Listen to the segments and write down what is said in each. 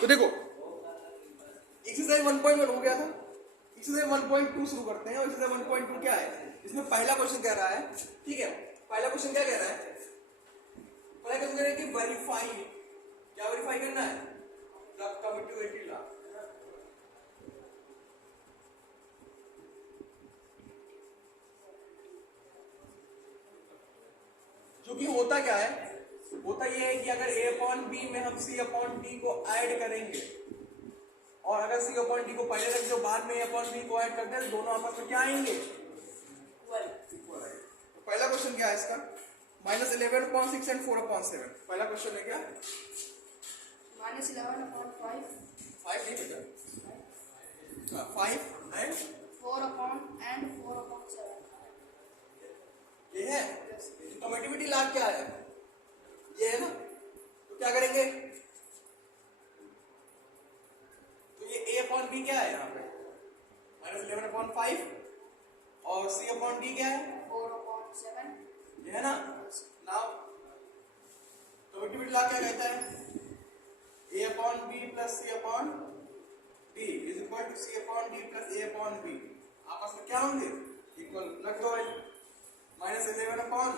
तो देखो एक्सरसाइज 1.1 हो गया था, एक्सरसाइज 1.2 शुरू करते हैं। और एक्सरसाइज 1.2 क्या है, इसमें पहला क्वेश्चन कह रहा है, ठीक है, पहला क्वेश्चन क्या कह रहा है, पहला क्वेश्चन कह रहा है कि वेरीफाई, क्या वेरीफाई करना है, द कम्यूटेटिव लॉ। जो कि होता क्या है, होता ये है कि अगर a अपॉन b में हम c अपॉन d को ऐड करेंगे और अगर c अपॉन d को पहले रख दो बाद में a अपॉन b को ऐड करते हैं तो दोनों आपस में क्या आएंगे, इक्वल आएंगे। तो पहला क्वेश्चन क्या है इसका, -11/6 एंड 4/7। पहला क्वेश्चन है क्या, -11/5 5 नहीं बेटा, 5 एंड 4/7 ये है। कम्यूटेटिव लॉ क्या है, ये है ना। तो क्या करेंगे, तो ये a अपॉन b क्या है यहाँ पे, -11/5 और c अपॉन d क्या है, 4/7 ये है ना। नाउ कम्यूटेटिव लॉ क्या कहता है, a upon b plus c upon d is equal to c upon d plus a upon b, आपस में क्या होंगे, इक्वल। रख दो -11/5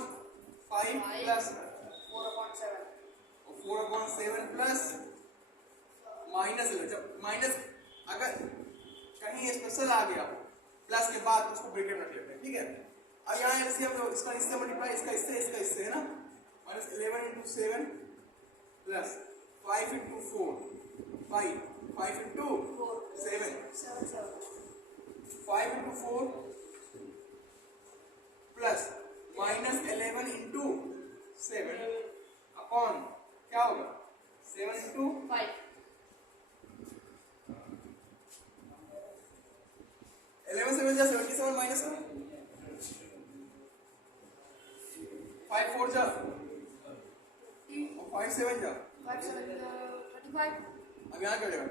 प्लस 4/7 प्लस -11। जब माइनस अगर कहीं स्पेशल आ गया प्लस के बाद उसको ब्रैकेट में रख लेते हैं, ठीक है। अब यहाँ एलसीएम इसका इससे मल्टीप्लाई, इसका इससे है ना, -11 × 7 प्लस 5 × 4 5 5 × 7 5 × 4 प्लस -11 × 7 अपॉन क्या होगा 7 × 5 11 7 जा 77 माइनस 5 4 जा और 5 7 जा 35 अब यहाँ क्या हो जाएगा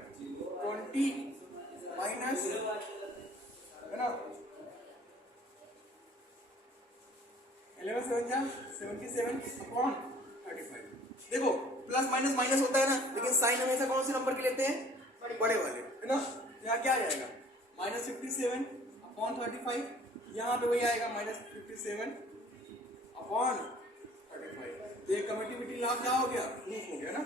20 माइनस है ना 11 7 जा 77 अपॉन 35। देखो प्लस माइनस माइनस होता है ना, लेकिन साइन हमेशा कौन से नंबर के लेते हैं, बड़े वाले, है ना। यहाँ क्या आ जाएगा -57 अपॉन 35, यहाँ पे वही आएगा -57 अपॉन 35। तो ये कम्यूटेटिव लॉ क्या हो गया, प्रूफ हो गया ना।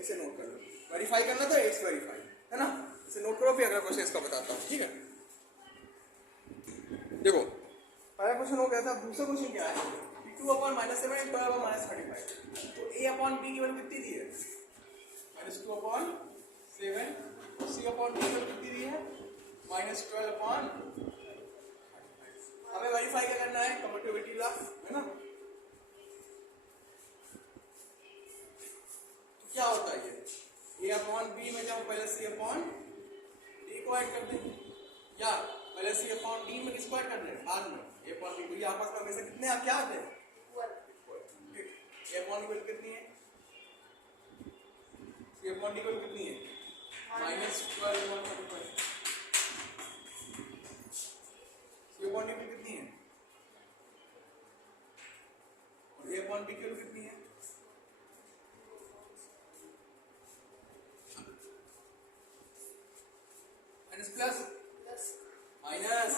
इसे नोट कर लो, वेरीफाई करना था, इट्स वेरीफाई, है ना। इसे नोट करो, फिर अगला क्वेश्चन इसका बताता हूँ, ठीक है। देखो पहला क्वेश्चन हो गया था, दूसरा क्वेश्चन क्या है, 2 अपॉन -7 एंड 12 अपॉन -35। तो a अपॉन b की वैल्यू कितनी दी है, -2 अपॉन 7, c अपॉन d की वैल्यू कितनी दी है, -12 अपॉन 35। हमें वेरीफाई क्या करना है, कम्यूटेटिव लॉ, है ना। तो क्या होता है ये, a अपॉन b में जब पहले c अपॉन d को ऐड कर दें, या पहले c अपॉन d में किसको ऐड कर दें, बाद में a अपॉन b। तो ये आपस में हमेशा कितने क्या आते हैं, a अपॉन b कितनी है, c अपॉन d कितनी है, -12 अपॉन 35। c अपॉन d कितनी है और a अपॉन b कितनी है, माइनस प्लस माइनस,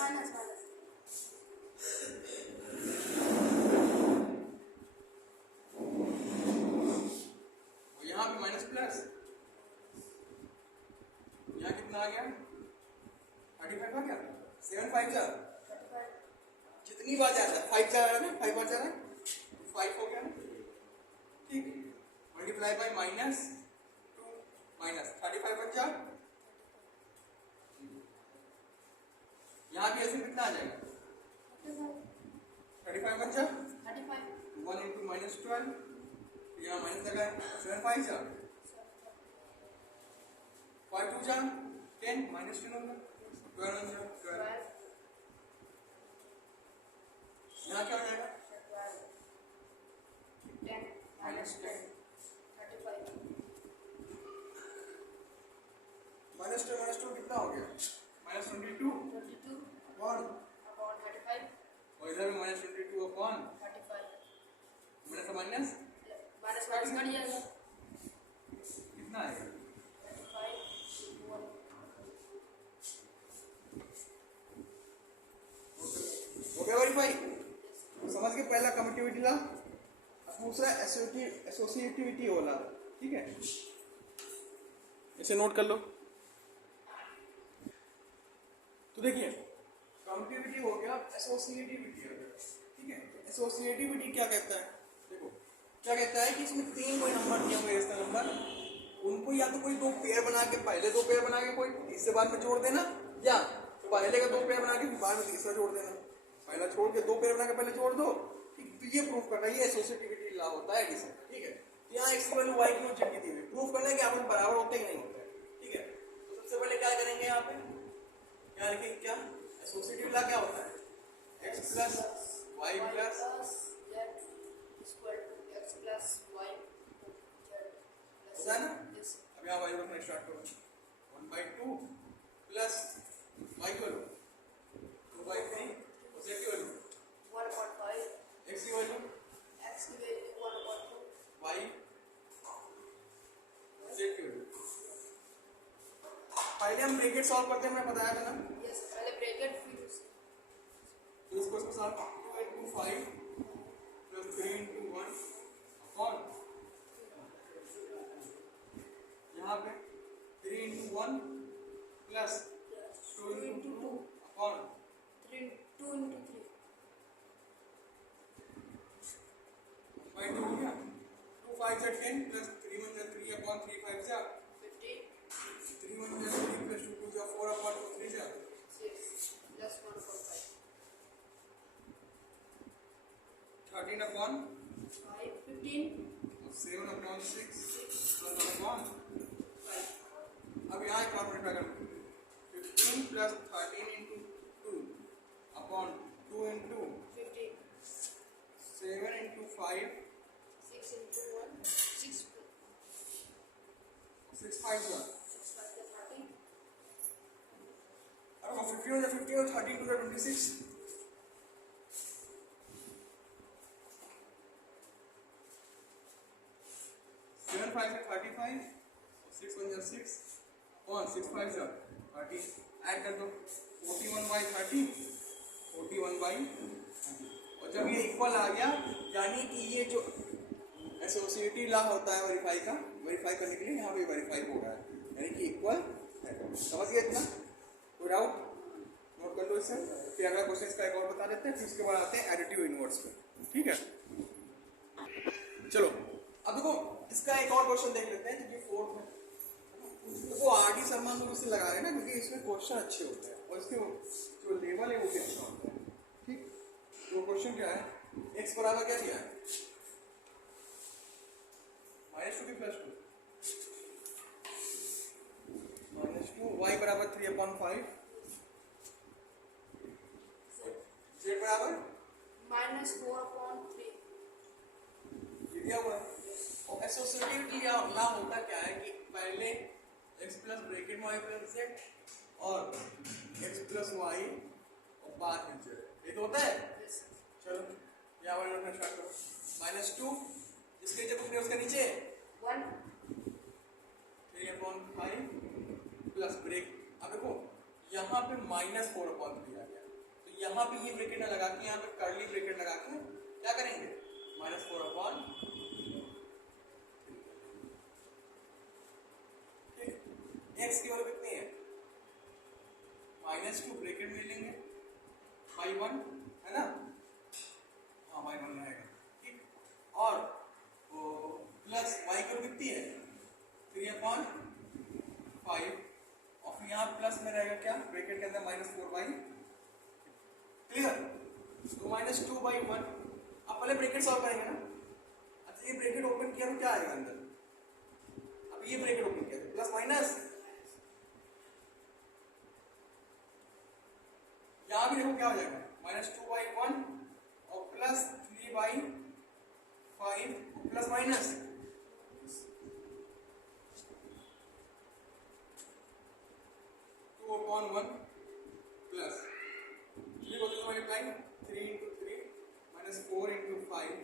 यहाँ पे माइनस प्लस, यहाँ कितना आ गया 35 आ गया, 7 5 जा, जितनी बार जा रहा है 5 जा रहा है ना, 5 बार जा रहा है, 5 हो गया ना, ठीक। मल्टीप्लाई बाय -2 माइनस 35 बन जा, यहाँ भी ऐसे कितना आ जाएगा 35 बन जा, 1 × -12, यहाँ माइनस लगा है, 7 5 जा, 5 2 जा 10, -10 होगा, 12 जा 12, यहाँ क्या हो जाएगा -10 -2 कितना हो गया, -22 अपॉन, और इधर में -22 अपॉन माइनस कितना आएगा एसोसिएटिविटी वाला, ठीक है, इसे नोट कर लो। तो देखिए कम्यूटिविटी हो गया, एसोसिएटिविटी हो गया, ठीक है। एसोसिएटिविटी क्या कहता है, देखो क्या कहता है कि इसमें तीन कोई नंबर दिया हुआ है, इसका नंबर, उनको या तो कोई दो पेयर बना के, पहले दो पेयर बना के कोई तीसरे बाद में जोड़ देना, या तो पहले का दो पेयर बना के बाद में तीसरा जोड़ देना। पहला छोड़ के दो पेयर बना के पहले जोड़ दो, ठीक। तो ये प्रूफ करना, ये एसोसिएटिविटी लॉ होता है एडिशन, ठीक है। तो यहाँ x की वैल्यू y की ऊंचाई दी हुई, प्रूफ करना है कि आपस बराबर होते ही नहीं होते, ठीक है। तो सबसे पहले क्या करेंगे, यहाँ पे क्या लिखेंगे, क्या एसोसिएटिव लॉ क्या होता है, x प्लस y प्लस होता है ना। अब यहाँ y को स्टार्ट करो, 1/2 प्लस y को लो 2/3, z की वैल्यू 1/5, x की वैल्यू x की वैल्यू 1/2, y z की वैल्यू। पहले हम ब्रैकेट सॉल्व करते हैं, मैंने बताया था ना। यस, पहले ब्रैकेट फिर तो इसको solve 2 into 5 plus 3 into 1 upon यहाँ पे 3 into 1 plus 2 into 2 upon 2 into 3, 1/2 हो गया, 2 5 से 10 plus 3 1 से 3 अपॉन 3 5 से 15, 3 1 से 3 plus 2 2 से 4 अपॉन 2 3 से 6 plus 1/5, 13 upon 5, 15, 7 upon 6 plus 1 upon 5। अब यहाँ एक और मल्टीप्लाई करो, 15 plus 13 into 2 upon 2 into 15, 7 into 5 6 into 1, 6 6 5 से 6 5 plus 30, अब 15 हो जाए 15 और 13 to 26, 7 5 से 35, 6 1 जा 6 अपॉन 6 5 जा 30, ऐड कर दो 41/30, 41/30। और जब ये इक्वल आ गया, यानी कि ये जो एसोसिएटिव लॉ होता है वेरीफाई का, वेरीफाई करने के लिए यहाँ पे वेरीफाई हो रहा है, यानी कि इक्वल है। समझ गए इतना, कोई डाउट, नोट कर लो इससे। फिर अगला क्वेश्चन इसका एक और बता देते हैं, फिर उसके बाद आते हैं एडिटिव इनवर्स पे, ठीक है। चलो अब देखो इसका एक और क्वेश्चन देख लेते हैं, क्योंकि फोर्थ में वो आरडी शर्मा लोग इससे लगा रहे हैं ना, क्योंकि इसमें क्वेश्चन अच्छे होते हैं और इसके जो लेवल है वो भी अच्छा होता है, ठीक। तो क्वेश्चन क्या है, x बराबर क्या दिया है, -2 की +2, -2, y बराबर 3/5, z बराबर -4/3, ये दिया हुआ है। और एसोसिएटिव लॉ होता क्या है कि पहले x प्लस ब्रैकेट में y प्लस z और x प्लस y और बाद में z, ये तो होता है। चलो यहाँ वाले नोट में स्टार्ट करो, -2 इसके जब उसने उसके नीचे 1, 3/5 प्लस ब्रेक। अब देखो यहाँ पे -4/3 आ गया, तो यहाँ पे ये ब्रैकेट ना लगा के यहाँ पे कर्ली ब्रैकेट लगा के क्या करेंगे, -4/3, x की वैल्यू कितनी है, -2 ब्रैकेट में लेंगे, y1 है ना, हाँ y1 रहेगा, ठीक। और प्लस y की वैल्यू कितनी है, 3/5, और फिर यहाँ प्लस में रहेगा क्या, ब्रैकेट के अंदर -4/, क्लियर। तो -2/1, अब पहले ब्रैकेट सॉल्व करेंगे ना। अच्छा ये ब्रैकेट ओपन किया तो क्या आएगा अंदर, अब ये ब्रैकेट ओपन किया तो प्लस माइनस, यहाँ भी देखो क्या हो जाएगा, -2/1 और plus 3/5 plus minus, two upon 1 plus 3 को 2 multiply 3 into 3 -4 into 5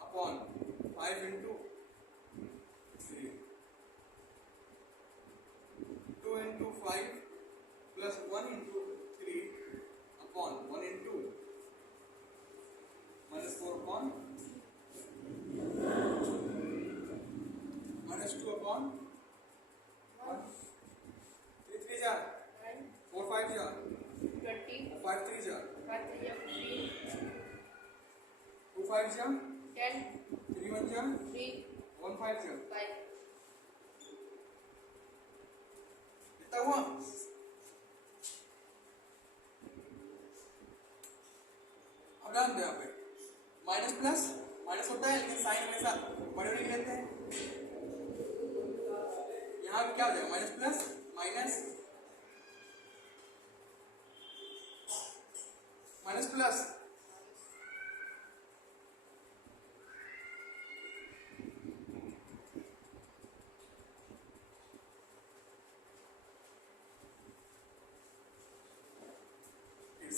upon 5 into 3, 2 into 5 plus 1 into 3 upon 1 into -4/3 5 जा 10, 3 1 जा 3, 1 5 जा 5. कितना हुआ? अब ध्यान दो यहाँ पे माइनस प्लस माइनस होता है लेकिन साइन हमेशा बड़े नहीं लेते हैं। यहाँ पे क्या हो जाएगा minus plus minus minus plus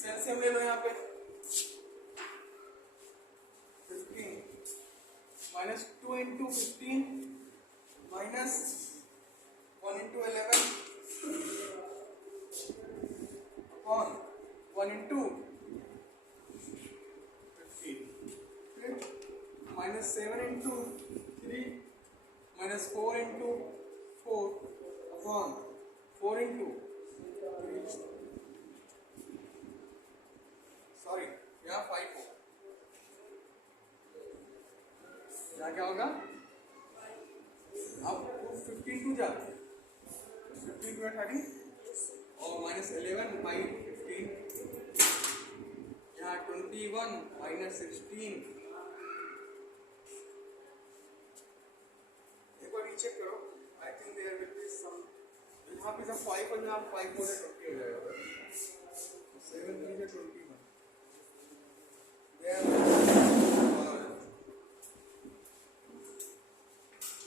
LCM ले लो यहाँ पे 15 minus 2 into 15 minus 1 into 11 upon 1 into 15 minus 7 into 3 minus 4 into 4 upon 4 into 3 sorry यहाँ 5 हो यहाँ क्या होगा अब 15 टू जा 15 टू 30 और माइनस 11 बाई 15 यहाँ 21 माइनस 16 एक बार रीचेक करो I think there will be some यहाँ पे जब 5 और यहाँ 5 हो जाए 20 हो जाएगा 7 3 से 21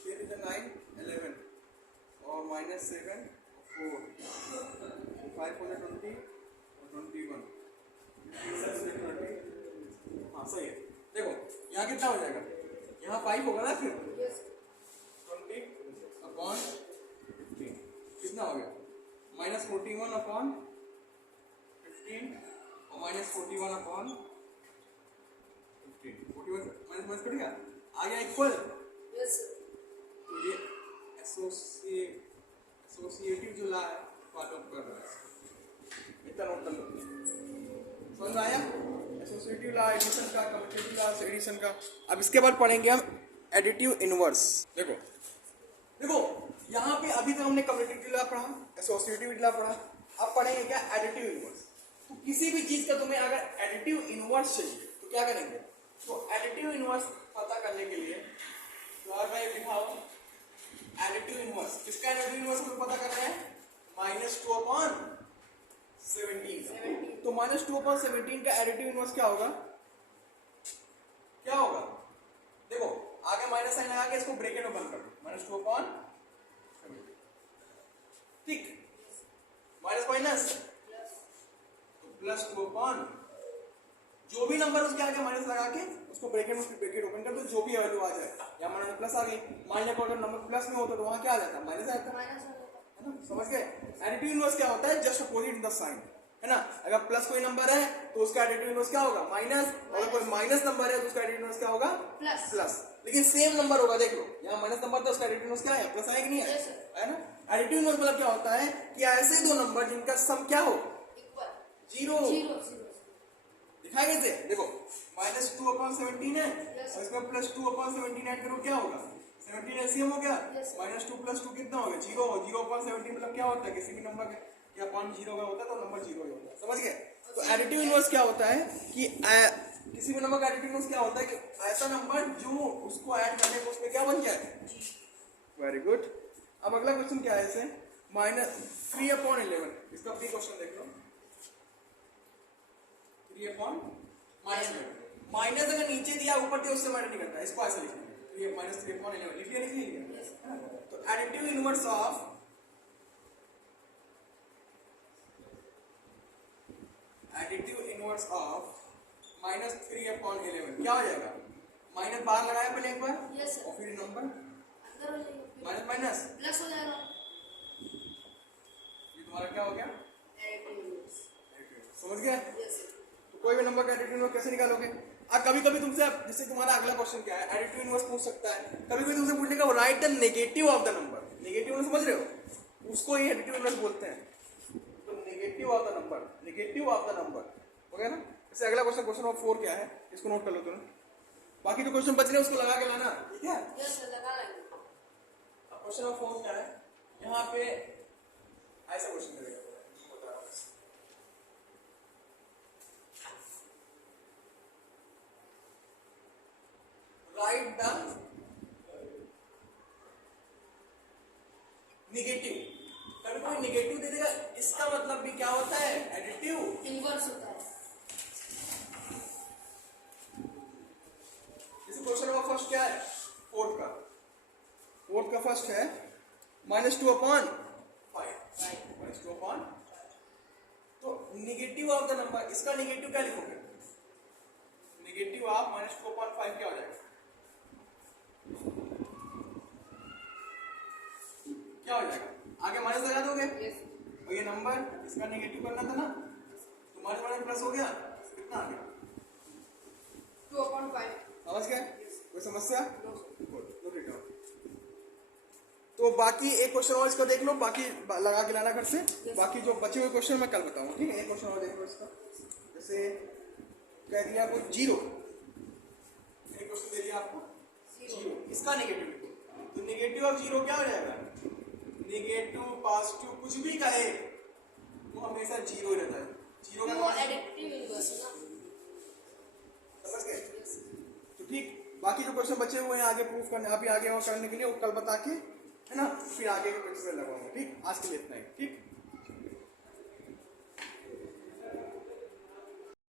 फिर इधर 9 11 और माइनस 7 4 5 हो जाए 20 और 21 हाँ सही है। देखो यहाँ कितना हो जाएगा यहाँ 5 होगा ना फिर 20 अपॉन 15 कितना हो गया माइनस 41 अपॉन 15 और minus 41 upon 41 minus minus cut गया आ गया इक्वल। Yes. तो ये एसोसिएटिव जो ला है फॉलो कर रहा है इतना नोट कर लो समझ आया एसोसिएटिव ला एडिशन का कम्यूटेटिव ला एडिशन का। अब इसके बाद पढ़ेंगे हम एडिटिव इनवर्स। देखो देखो यहाँ पे अभी तक हमने कम्यूटेटिव ला पढ़ा एसोसिएटिव ला पढ़ा अब पढ़ेंगे क्या एडिटिव इनवर्स। तो किसी भी चीज का तुम्हें अगर एडिटिव इनवर्स चाहिए तो क्या करेंगे तो एडिटिव इनवर्स पता करने के लिए तो अगर मैं दिखाऊं एडिटिव इनवर्स किसका एडिटिव इनवर्स को पता कर रहे हैं -2 अपॉन 17 तो -2 अपॉन 17 का एडिटिव इनवर्स क्या होगा देखो आगे माइनस साइन लगा के इसको ब्रैकेट में बंद कर दो -2 अपॉन 17 ठीक माइनस माइनस तो +2 अपॉन जो भी नंबर उसके आगे माइनस लगा के उसको ब्रैकेट में ब्रैकेट ओपन कर दो जो भी वैल्यू आ जाए या माइनस प्लस आ गई मान लिया अगर नंबर प्लस में होता तो वहां क्या आ जाता माइनस आ जाता Minus हो जाता. है ना समझ गए। एडिटिव इनवर्स क्या होता है just opposite in the sign है ना अगर प्लस कोई नंबर है तो उसका एडिटिव इनवर्स क्या होगा माइनस और कोई माइनस नंबर है तो उसका एडिटिव इनवर्स क्या होगा Plus. प्लस लेकिन सेम नंबर होगा देख लो यहाँ माइनस नंबर था उसका एडिटिव इनवर्स क्या है प्लस है कि नहीं Yes, sir. है ना। एडिटिव इनवर्स मतलब क्या होता है कि ऐसे दो नंबर जिनका सम क्या हो Equal. जीरो 0, 0. दिखाएंगे इसे देखो -2 अपॉन 17 है Yes. और इसमें +2 अपॉन 17 ऐड करो क्या होगा 17 एलसीएम हो गया Yes. -2 + 2 कितना होगा 0 0 अपॉन 17 मतलब क्या होता है किसी भी नंबर के अपॉन 0 का होता है तो नंबर 0 ही होता है समझ गए। तो एडिटिव इनवर्स क्या होता है कि किसी भी नंबर का एडिटिव इनवर्स क्या होता है कि ऐसा नंबर जो उसको ऐड करने पर उसमें क्या बन जाए वेरी गुड। अब अगला क्वेश्चन क्या है इसे -3 अपॉन 11 इसका प्री क्वेश्चन देख लो 3 अपॉन माइनस अगर नीचे दिया ऊपर दिया उससे मैटर नहीं करता इसको ऐसा लिखना है -3 अपॉन 11 लिख लिया नहीं लिखा तो एडिटिव इनवर्स ऑफ -3 अपॉन 11 क्या हो जाएगा माइनस बाहर लगाया पहले एक बार Yes, sir. और फिर नंबर अंदर हो जाएगा. माइनस माइनस Plus हो जाएगा. ये तुम्हारा क्या हो गया Additive inverse. समझ गए। Yes, sir. तो कोई भी नंबर का एडिटिव इनवर्स कैसे निकालोगे कभी कभी तुमसे जैसे तुम्हारा अगला क्वेश्चन क्या है एडिटिव इनवर्स पूछ सकता है कभी कभी तुमसे पूछने का right the negative of the number negative समझ रहे हो उसको ही एडिटिव इनवर्स बोलते हैं तो नेगेटिव ऑफ द नंबर हो गया ना। जैसे अगला क्वेश्चन नंबर 4 क्या है इसको नोट कर लो तुम बाकी जो क्वेश्चन बच रहे हैं उसको लगा के लाना, ठीक है। यस सर लगा लेंगे। अब क्वेश्चन नंबर 4 क्या है, यहाँ पे ऐसा क्वेश्चन करेगा, बता रहा हूँ। राइट द निगेटिव, कभी कोई निगेटिव दे देगा, इसका मतलब भी क्या होता है, एडिटिव। इनवर्स होता है। जैसे क्वेश्चन नंबर फर्स्ट क्या है, फोर्थ का फर्स्ट है -2/5, -2/5। तो निगेटिव ऑफ द नंबर, इसका निगेटिव क्या लिखोगे, निगेटिव ऑफ -2/5 क्या हो जाएगा, क्या हो जाएगा, आगे माइनस लगा दोगे। यस और ये नंबर इसका नेगेटिव करना था ना, तो माइनस माइनस प्लस हो गया, कितना आ गया, 2/5। समझ गए, कोई समस्या। No sir. Good, look it out. तो बाकी एक क्वेश्चन और इसका देख लो, बाकी लगा के लाना घर से। बाकी जो बचे हुए क्वेश्चन मैं कल बताऊंगा, ठीक है। एक क्वेश्चन और देख लो इसका, जैसे कह दिया आपको 0, एक क्वेश्चन दे दिया आपको 0, इसका नेगेटिव लिखो। तो नेगेटिव ऑफ 0 क्या हो जाएगा, नेगेटिव पॉजिटिव कुछ भी कहे वो हमेशा 0 ही रहता है, 0 का वो एडिटिव इनवर्स है ना। समझ गए। तो ठीक, बाकी जो क्वेश्चन बचे हुए हैं आगे प्रूफ करने, अभी आगे और करने के लिए वो कल बता के, है ना, फिर आगे के क्वेश्चन लगाऊंगा, ठीक। आज के लिए इतना ही, ठीक।